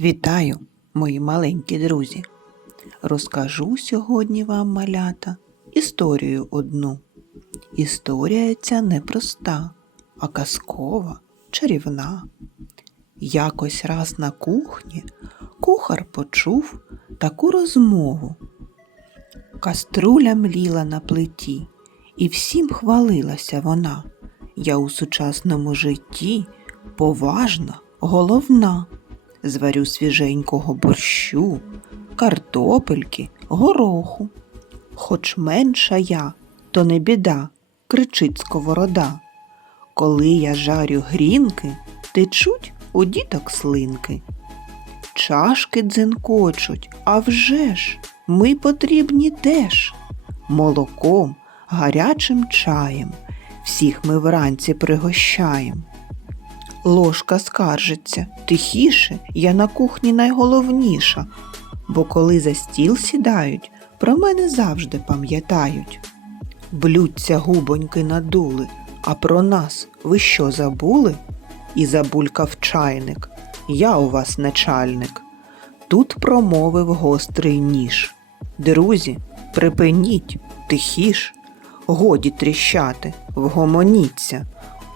Вітаю, мої маленькі друзі! Розкажу сьогодні вам, малята, історію одну. Історія ця непроста, а казкова, чарівна. Якось раз на кухні кухар почув таку розмову. Каструля мліла на плиті, і всім хвалилася вона. Я у сучасному житті поважна, головна зварю свіженького борщу, картопельки, гороху. Хоч менша я, то не біда, кричить сковорода. Коли я жарю грінки, течуть у діток слинки. Чашки дзенкочуть, а вже ж, ми потрібні теж. Молоком, гарячим чаєм, всіх ми вранці пригощаєм. Ложка скаржиться, тихіше, я на кухні найголовніша, бо коли за стіл сідають, про мене завжди пам'ятають. Блюдця губоньки надули, а про нас ви що забули? І забулькав чайник, я у вас начальник. Тут промовив гострий ніж. Друзі, припиніть, тихіш, годі тріщати, вгомоніться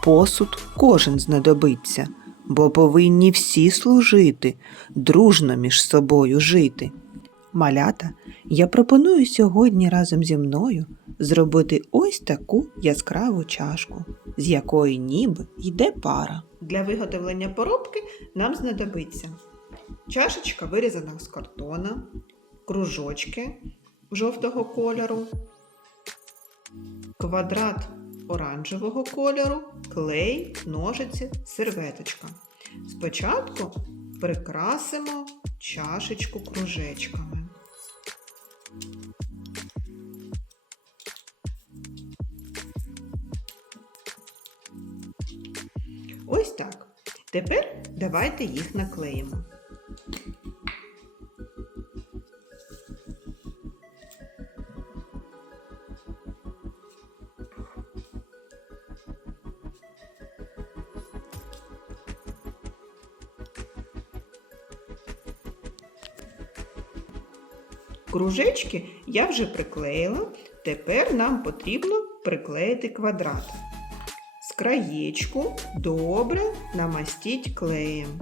посуд кожен знадобиться, бо повинні всі служити, дружно між собою жити. Малята, я пропоную сьогодні разом зі мною зробити ось таку яскраву чашку, з якої ніби йде пара. Для виготовлення поробки нам знадобиться чашечка вирізана з картона, кружочки жовтого кольору, квадрат оранжевого кольору, клей, ножиці, серветочка. Спочатку прикрасимо чашечку кружечками. Ось так. Тепер давайте їх наклеїмо. Кружечки я вже приклеїла, тепер нам потрібно приклеїти квадрат. З краєчку добре намастіть клеєм.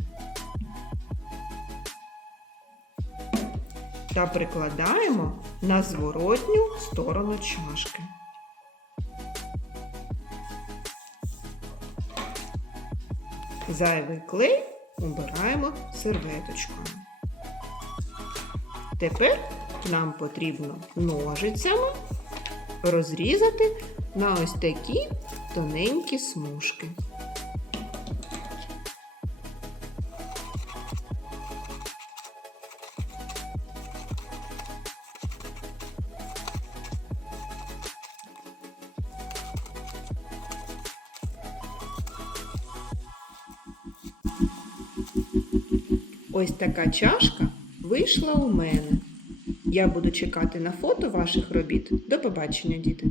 Та прикладаємо на зворотню сторону чашки. Зайвий клей убираємо серветочкою. Тепер нам потрібно ножицями розрізати на ось такі тоненькі смужки. Ось така чашка вийшла у мене. Я буду чекати на фото ваших робіт. До побачення, діти!